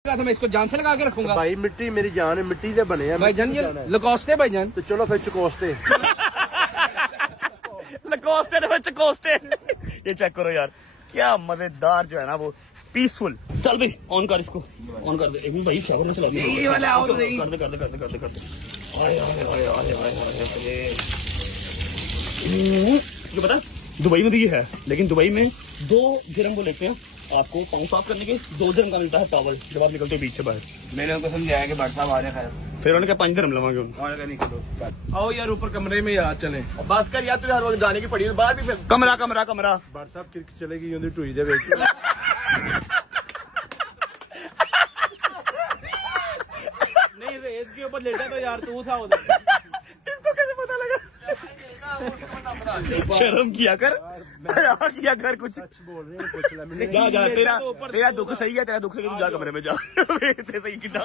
तो मैं इसको जान से लगा के रखूंगा। भाई मिट्टी मेरी जान है, मिट्टी से बने हैं भाईजान ये लकोस्टे भाईजान। तो चलो फिर चकोस्टे लकोस्टे तो चकोस्टे। ये चेक करो यार, क्या मजेदार जो है ना वो पीसफुल। चल भाई ऑन कर इसको, ऑन कर दे एक मिनट भाई, शावर में चला दे। ये वाला आओ नहीं। कर दे कर दे कर दे कर दे कर दे। आए आए आए आए आए आए। जो पता दुबई में भी ये है, लेकिन दुबई में 2 दिरहम को लेते हैं आपको पाँव साफ करने के, 2 दिरहम का मिलता है टॉवल जब आप निकलते हो बीच से बाहर। मैंने उनको समझाया कि भाई साहब आ जाए खैर। फिर उन्होंने कहा 5 दिरहम लवांगे उनको। और का निकलो। आओ यार ऊपर कमरे में यार चले। बस कर यार, तुझे हर वक्त जाने की पड़ी है बाहर भी फिर। कमरा कमरा कमरा बार साहब किरक चलेगी उन्हें टुई दे बेच नहीं रेस के ऊपर लेटा तो यार तू था उधर। इसको कैसे पता लगा? शर्म किया कर, किया कर कुछ। बोल रहे हैं पूछ ले मैंने जा जा, तेरा दुख सही है, तेरा दुख सही है, तू जा कमरे में जा। सही कितना